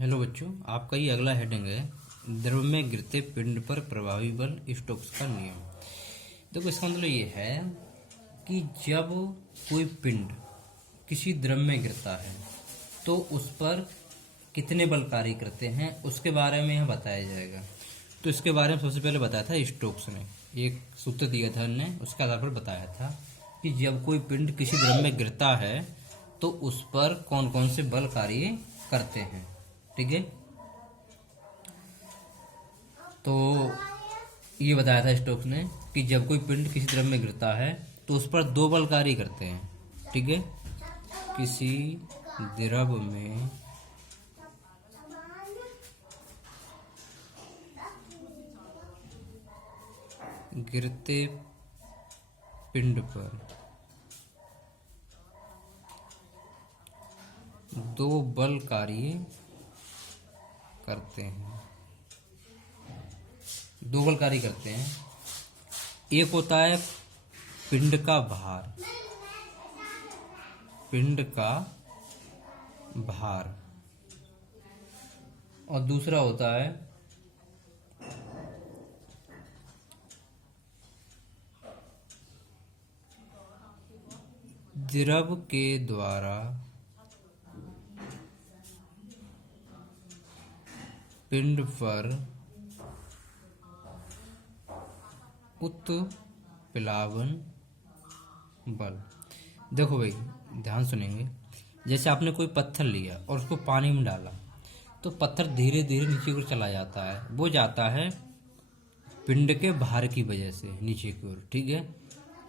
Hello बच्चों, आपका ये अगला हेडिंग है द्रव में गिरते पिंड पर प्रभावी बल स्टोक्स का नियम। देखो, इसका मतलब ये है कि जब कोई पिंड किसी द्रव में गिरता है तो उस पर कितने बल कार्य करते हैं उसके बारे में यहाँ बताया जाएगा। तो इसके बारे में सबसे पहले बताया था स्टोक्स ने, एक सूत्र दिया था उन्होंने, उसके आधार पर बताया था कि जब कोई पिंड किसी द्रव में गिरता है तो उस पर कौन कौन से बल कार्य करते हैं। ठीक है, तो ये बताया था स्टोक्स ने कि जब कोई पिंड किसी द्रव में गिरता है तो उस पर दो बल कार्य करते हैं। ठीक है, किसी द्रव में गिरते पिंड पर दो बल कार्य करते हैं, दो बल कार्य करते हैं। एक होता है पिंड का भार, पिंड का भार, और दूसरा होता है द्रव के द्वारा पिंड पर उत्प्लावन बल। देखो भाई, ध्यान सुनेंगे। जैसे आपने कोई पत्थर लिया और उसको पानी में डाला तो पत्थर धीरे धीरे नीचे की ओर चला जाता है। वो जाता है पिंड के भार की वजह से नीचे की ओर। ठीक है,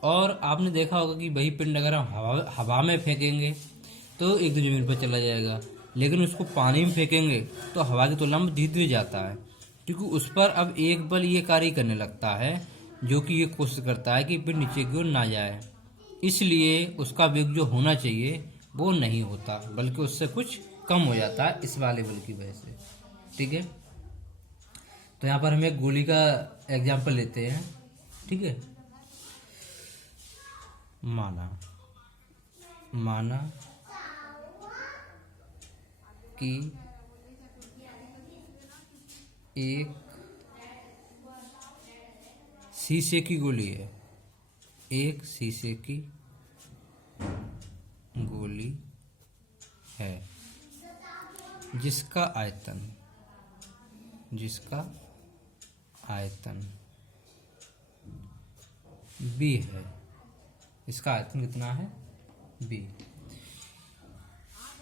और आपने देखा होगा कि वही पिंड अगर हम हवा में फेंकेंगे तो एक दो जमीन पर चला जाएगा, लेकिन उसको पानी में फेंकेंगे तो हवा की तुलना में धीरे धीरे जाता है, क्योंकि उस पर अब एक बल ये कार्य करने लगता है जो कि ये कोशिश करता है कि पिंड नीचे की ओर ना जाए। इसलिए उसका वेग जो होना चाहिए वो नहीं होता, बल्कि उससे कुछ कम हो जाता है इस वाले बल की वजह से। ठीक है, तो यहाँ पर हम एक गोली का एग्जाम्पल लेते हैं। ठीक है, माना कि एक शीशे की गोली है, एक शीशे की गोली है जिसका आयतन b है। इसका आयतन कितना है? b,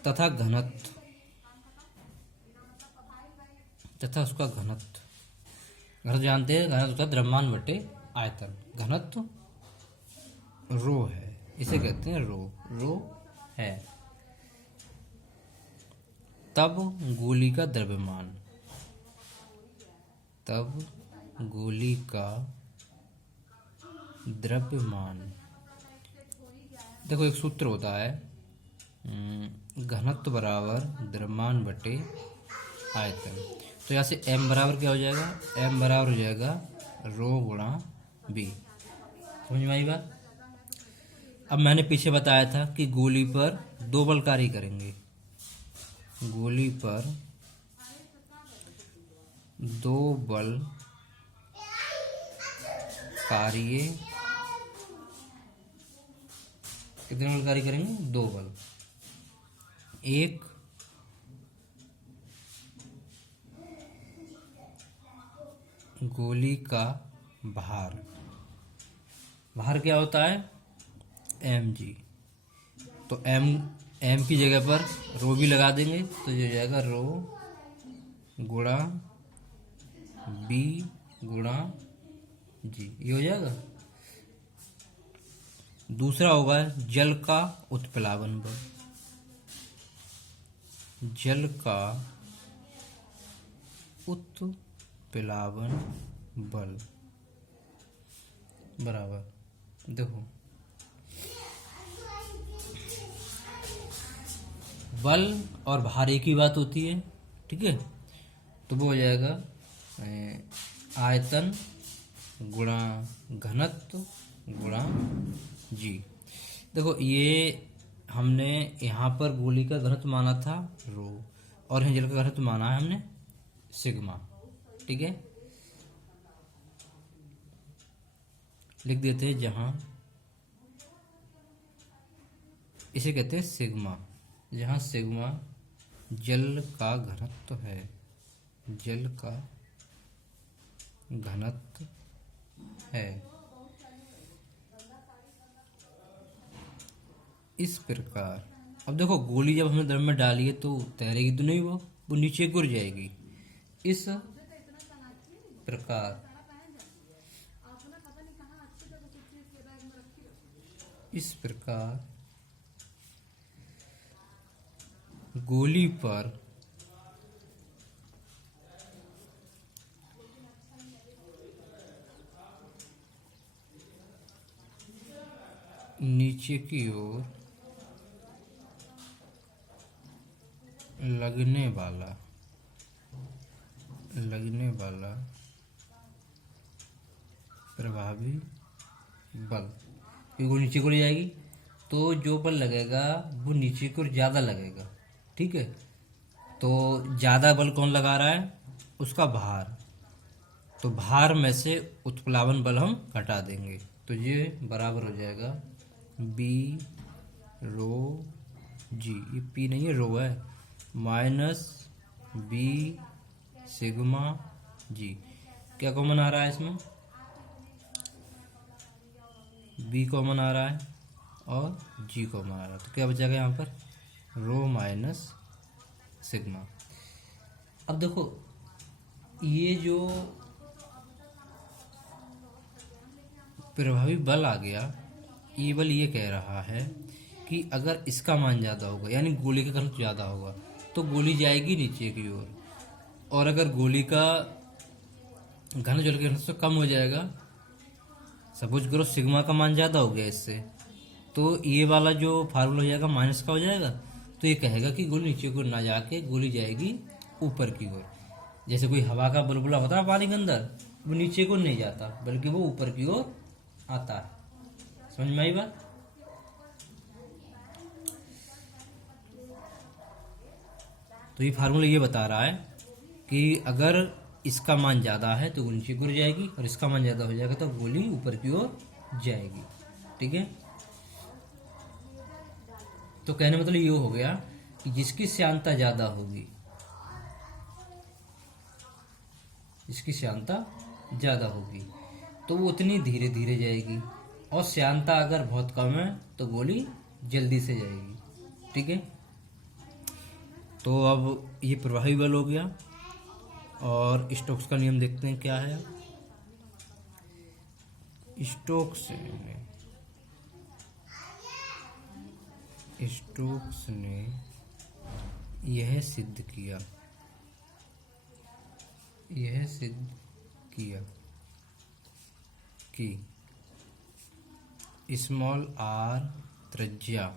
तथा घनत्व, तथा उसका घनत्व जानते हैं, घनत्व होता है द्रव्यमान बटे आयतन। घनत्व रो है, इसे कहते हैं रो है। तब गोली का द्रव्यमान, देखो एक सूत्र होता है, घनत्व बराबर द्रव्यमान बटे आयतन। तो यहाँ से m बराबर क्या हो जाएगा? m बराबर हो जाएगा रो गुणा b। समझ में आई बात? अब मैंने पीछे बताया था कि गोली पर दो बल कार्य करेंगे, गोली पर दो बल कार्य, कितने बल कार्य करेंगे? दो बल। एक गोली का भार क्या होता है? mg। तो m की जगह पर रो भी लगा देंगे तो ये हो जाएगा रो गुणा b गुणा g, ये हो जाएगा। दूसरा होगा जल का उत्प्लावन बल, जल का उत्प्लावन बल बराबर, देखो बल और भार एक ही बात होती है। ठीक है, तो वो हो जाएगा आयतन गुणा घनत्व गुणा जी। देखो, ये हमने यहाँ पर गोली का घनत्व माना था रो, और यहाँ जल का घनत्व माना है हमने सिग्मा। ठीक है, लिख देते हैं जहां, इसे कहते हैं सिग्मा, जहां सिग्मा जल का घनत्व है, जल का घनत्व है। इस प्रकार अब देखो, गोली जब हमने द्रव में डाली है तो तैरेगी तो नहीं, वो नीचे गिर जाएगी। इस प्रकार गोली पर नीचे की ओर लगने वाला प्रभावी बल, क्योंकि वो नीचे को ले जाएगी तो जो बल लगेगा वो नीचे की ओर ज़्यादा लगेगा। ठीक है, तो ज़्यादा बल कौन लगा रहा है, उसका भार, तो भार में से उत्प्लावन बल हम घटा देंगे, तो ये बराबर हो जाएगा बी रो जी, ये पी नहीं है रो है, माइनस बी सिग्मा जी। क्या कॉमन आ रहा है इसमें, बी कॉमन आ रहा है और जी कॉमन आ रहा है, तो क्या बचेगा यहाँ पर, रो माइनस सिग्मा। अब देखो, ये जो प्रभावी बल आ गया, ये बल ये कह रहा है कि अगर इसका मान ज़्यादा होगा, यानी गोली का घनत्व ज़्यादा होगा, तो गोली जाएगी नीचे की ओर, और अगर गोली का घन जल के घनत्व से कम हो जाएगा, सपोज करो सिग्मा का मान ज़्यादा हो गया इससे, तो ये वाला जो फार्मूला हो जाएगा माइनस का हो जाएगा, तो ये कहेगा कि गोली नीचे को ना जाके गोली जाएगी ऊपर की ओर। जैसे कोई हवा का बुलबुला होता है पानी के अंदर, वो नीचे को नहीं जाता बल्कि वो ऊपर की ओर आता है। समझ में आई बात। तो ये फार्मूला ये बता रहा है कि अगर इसका मान ज़्यादा है तो गोली नीचे गिर जाएगी, और इसका मान ज़्यादा हो जाएगा तो गोली ऊपर की ओर जाएगी। ठीक है, तो कहने मतलब ये हो गया कि जिसकी श्यानता ज़्यादा होगी, जिसकी श्यानता ज़्यादा होगी तो वो उतनी धीरे धीरे जाएगी, और श्यानता अगर बहुत कम है तो गोली जल्दी से जाएगी। ठीक है, तो अब ये प्रभावी बल हो गया, और स्टोक्स का नियम देखते हैं क्या है। स्टोक्स ने यह सिद्ध किया कि स्मॉल आर त्रिज्या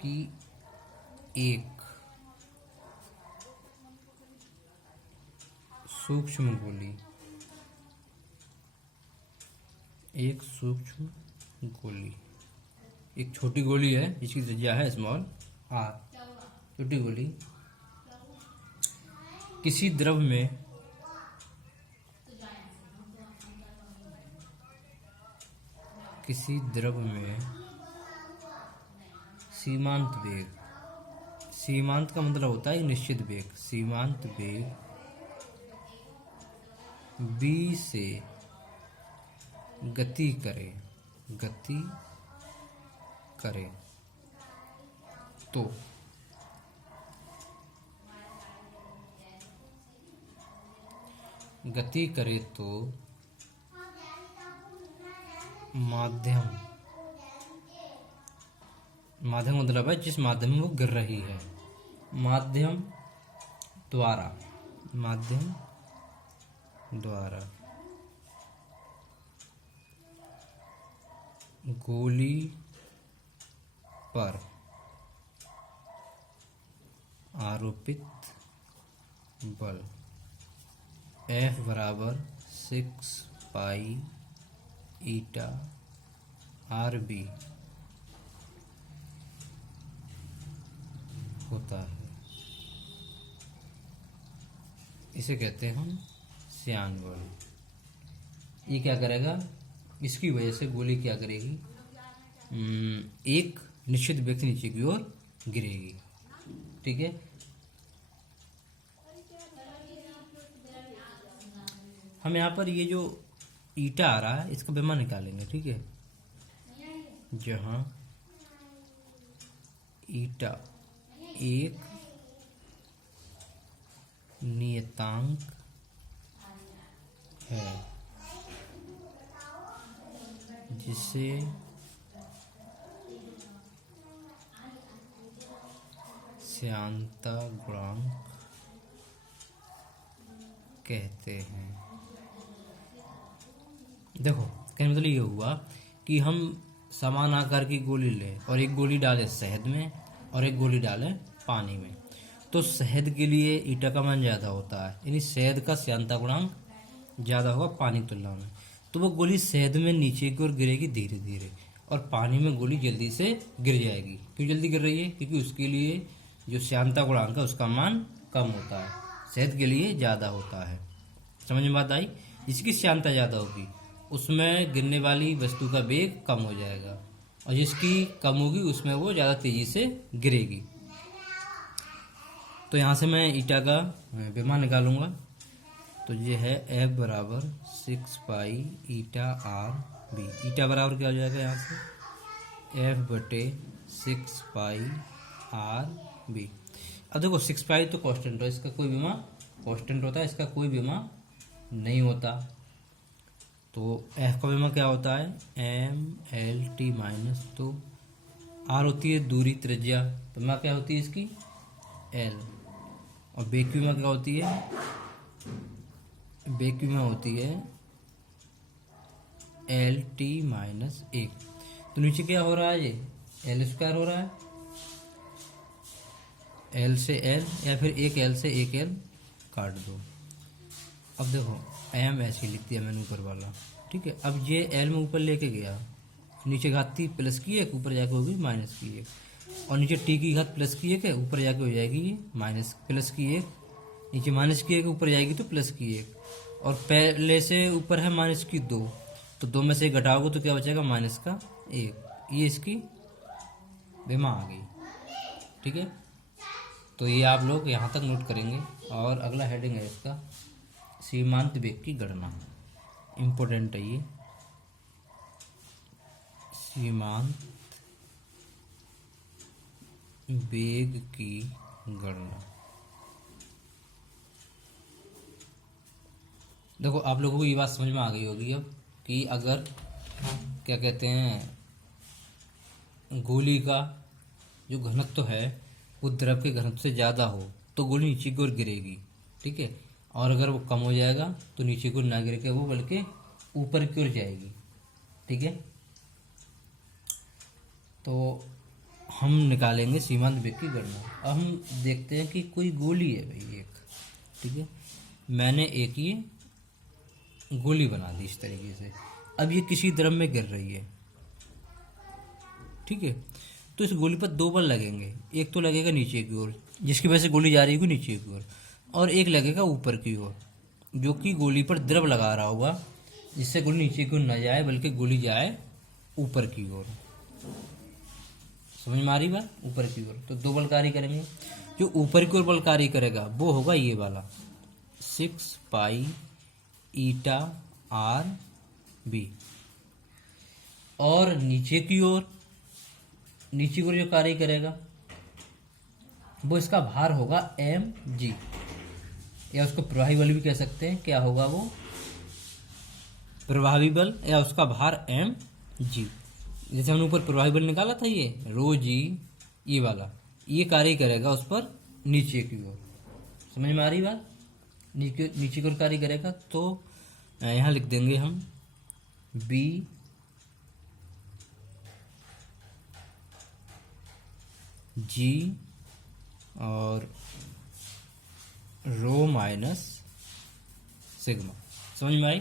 की एक सूक्ष्म गोली, एक छोटी गोली है जिसकी त्रिज्या है स्मॉल आर, छोटी गोली किसी द्रव में सीमांत वेग, सीमांत का मतलब होता है निश्चित वेग, सीमांत वेग b से गति करे तो माध्यम मतलब है जिस माध्यम में वो गिर रही है, माध्यम द्वारा गोली पर आरोपित बल F बराबर 6 पाई ईटा RB होता है, इसे कहते हैं हम श्यान बल। ये क्या करेगा, इसकी वजह से गोली क्या करेगी, एक निश्चित व्यक्ति नीचे की ओर गिरेगी। ठीक है, हम यहाँ पर ये जो ईटा आ रहा है इसका विमा निकालेंगे। ठीक है, जहाँ ईटा एक नियतांक है जिसे श्यानता गुणांक कहते हैं। देखो कहने मतलब ये हुआ कि हम समान आकार की गोली लें और एक गोली डालें शहद में और एक गोली डालें पानी में, तो शहद के लिए ईटा का मान ज़्यादा होता है, यानी शहद का श्यानता गुणांक ज़्यादा होगा पानी की तुलना में। तो वो गोली शहद में नीचे की ओर गिरेगी धीरे धीरे, और पानी में गोली जल्दी से गिर जाएगी। क्यों जल्दी गिर रही है, क्योंकि उसके लिए जो श्यानता गुणांक है उसका मान कम होता है, शहद के लिए ज़्यादा होता है। समझ में बात आई, जिसकी श्यानता ज़्यादा होगी उसमें गिरने वाली वस्तु का वेग कम हो जाएगा, और जिसकी कम होगी उसमें वो ज़्यादा तेज़ी से गिरेगी। तो यहाँ से मैं ईटा का विमा निकालूंगा, तो ये है F बराबर 6 पाई ईटा आर बी। ईटा बराबर क्या हो जाएगा यहाँ से, F बटे 6 पाई आर बी। अब देखो 6 पाई तो कांस्टेंट है, इसका कोई विमा कांस्टेंट होता है, इसका कोई विमा नहीं होता। तो F का विमा क्या होता है, MLT माइनस, तो R होती है दूरी त्रिज्या, तो विमा क्या होती है इसकी L, और बेक विमा क्या होती है, बेक विमा होती है LT माइनस 1। तो नीचे क्या हो रहा है, ये L स्क्वायर हो रहा है, L से L या फिर एक L से एक L काट दो। अब देखो M ऐसे लिख दिया मैंने ऊपर वाला। ठीक है, अब ये L में ऊपर लेके गया, नीचे घात थी प्लस की एक, ऊपर जाके होगी माइनस की एक, और नीचे T की घात प्लस की एक है, ऊपर जाके हो जाएगी ये माइनस प्लस की एक, नीचे माइनस की एक ऊपर जाएगी तो प्लस की एक, और पहले से ऊपर है माइनस की 2, तो 2 में से एक घटाओगे तो क्या बचेगा माइनस का 1। ये इसकी विमा आ गई। ठीक है, तो ये आप लोग यहाँ तक नोट करेंगे। और अगला हेडिंग है इसका सीमांत वेग की गणना, इम्पोर्टेंट है ये, सीमांत वेग की गणना। देखो आप लोगों को ये बात समझ में आ गई होगी अब कि अगर क्या कहते हैं गोली का जो घनत्व है वो द्रव के घनत्व से ज़्यादा हो तो गोली नीचे की ओर गिरेगी। ठीक है, और अगर वो कम हो जाएगा तो नीचे की ओर ना गिर के वो बल्कि ऊपर की ओर जाएगी। ठीक है, तो हम निकालेंगे सीमांत वेग की गणना। अब हम देखते हैं कि कोई गोली है भाई एक, ठीक है, मैंने एक ये गोली बना दी इस तरीके से, अब ये किसी द्रव में गिर रही है। ठीक है, तो इस गोली पर 2 बल लगेंगे, एक तो लगेगा नीचे की ओर जिसकी वजह से गोली जा रही होगी नीचे की ओर, और एक लगेगा ऊपर की ओर जो कि गोली पर द्रव लगा रहा होगा, जिससे गोली नीचे की ओर न जाए बल्कि गोली जाए ऊपर की ओर। समझ में आ रही बात, ऊपर की ओर। तो 2 बल कार्य करेंगे, जो ऊपर की ओर बल कार्य करेगा वो होगा ये वाला 6 पाई ईटा आर बी, और नीचे की ओर जो कार्य करेगा वो इसका भार होगा एम जी, या उसको प्रभावी बल भी कह सकते हैं। क्या होगा वो, प्रभावी बल, या उसका भार एम जी। जैसे हमने ऊपर प्रभावी बल निकाला था ये रो जी, ये वाला ये कार्य करेगा उस पर नीचे की ओर। समझ में आ रही बात, नीचे की ओर कार्य करेगा। तो यहाँ लिख देंगे हम बी जी और रो माइनस सिग्मा। समझ में आई।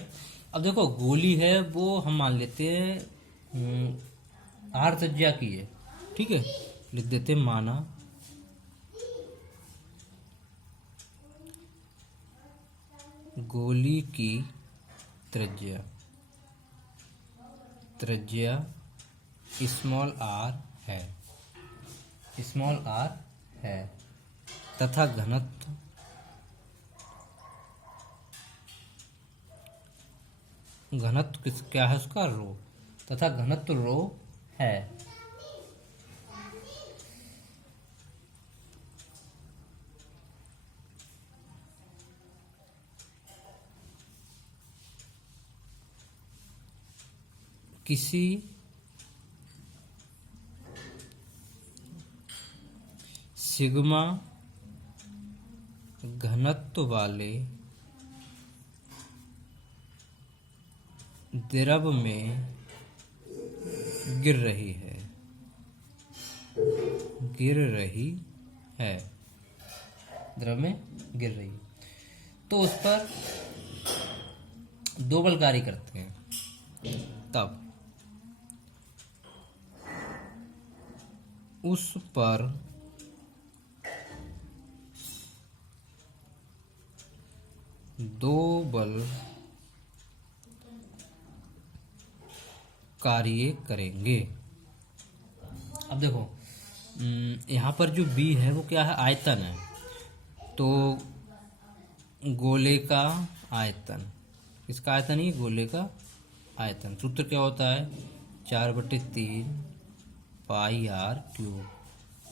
अब देखो गोली है वो हम मान लेते हैं आर त्रिज्या की है। ठीक है, लिख देते हैं माना गोली की त्रिज्या स्मॉल r है, तथा घनत्व क्या है उसका, रो, तथा घनत्व रो है। किसी सिग्मा घनत्व वाले द्रव में गिर रही है, द्रव में गिर रही है, तो उस पर दो बल कार्य करते हैं। तब उस पर दो बल कार्य करेंगे। अब देखो यहाँ पर जो B है वो क्या है, आयतन है, तो गोले का आयतन, इसका आयतन ही गोले का आयतन, सूत्र क्या होता है 4/3 पाई r क्यूब,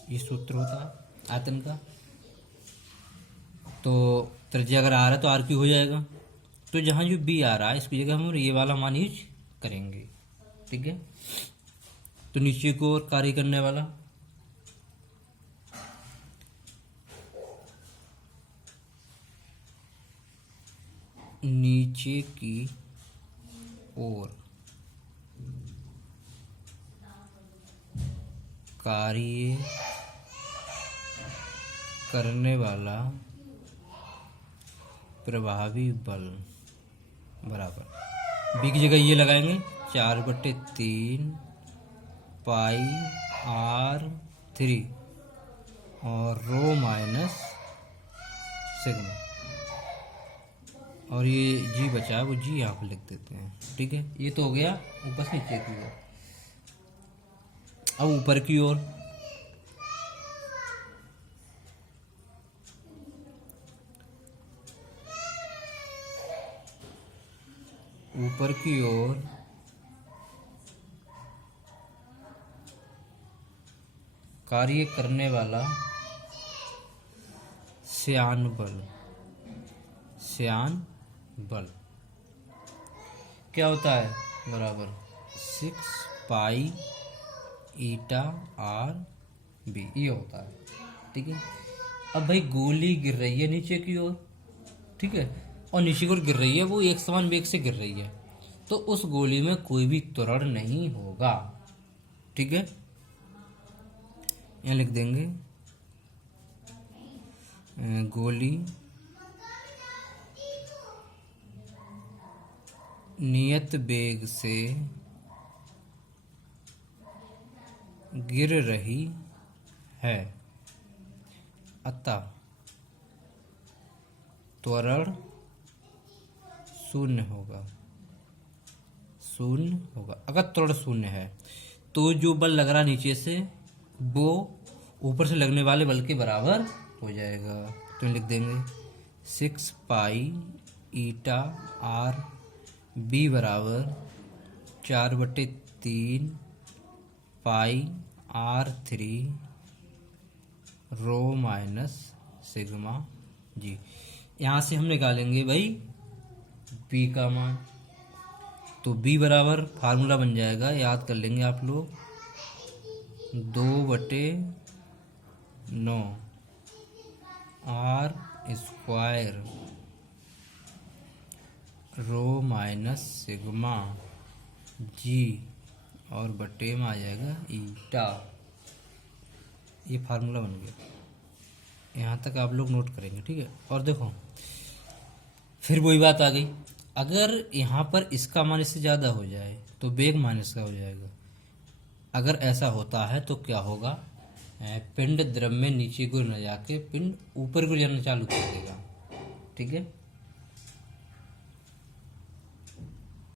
ये सूत्र होता है आयतन का। तो त्रिज्या अगर r है तो r क्यूब हो जाएगा, तो जहाँ जो B आ रहा है इसकी जगह हम ये वाला मान यूज करेंगे, ठीक है। तो नीचे को और कार्य करने वाला नीचे की ओर कार्य करने वाला प्रभावी बल बराबर B की जगह ये लगाएंगे 4/3 पाई r3 और रो माइनस सिग्मा, और ये जी बचा है वो जी यहाँ पर लिख देते हैं, ठीक है। ये तो हो गया ऊपर से नीचे की ओर। अब ऊपर की ओर कार्य करने वाला श्यान बल क्या होता है, बराबर 6 पाई ईटा r/b, ये होता है, ठीक है। अब भाई गोली गिर रही है नीचे की ओर, ठीक है, और नीचे की ओर गिर रही है, वो एक समान वेग से गिर रही है, तो उस गोली में कोई भी त्वरण नहीं होगा, ठीक है। यहाँ लिख देंगे गोली नियत वेग से गिर रही है, अतः त्वरण शून्य होगा। अगर त्वरण शून्य है तो जो बल लग रहा नीचे से वो ऊपर से लगने वाले बल के बराबर हो जाएगा, तो लिख देंगे 6 पाई ईटा r/b बराबर 4/3 पाई r3 रो माइनस सिग्मा जी। यहाँ से हम निकालेंगे भाई B का मान, तो B बराबर फार्मूला बन जाएगा, याद कर लेंगे आप लोग, 2/9 r² रो माइनस सिग्मा जी, और बटे में आ जाएगा ईटा। ये फार्मूला बन गया, यहाँ तक आप लोग नोट करेंगे, ठीक है। और देखो फिर वही बात आ गई, अगर यहाँ पर इसका मान इससे ज़्यादा हो जाए तो वेग माइनस का हो जाएगा। अगर ऐसा होता है तो क्या होगा, पिंड द्रव में नीचे को न जाके पिंड ऊपर को जाना चालू कर देगा, ठीक है।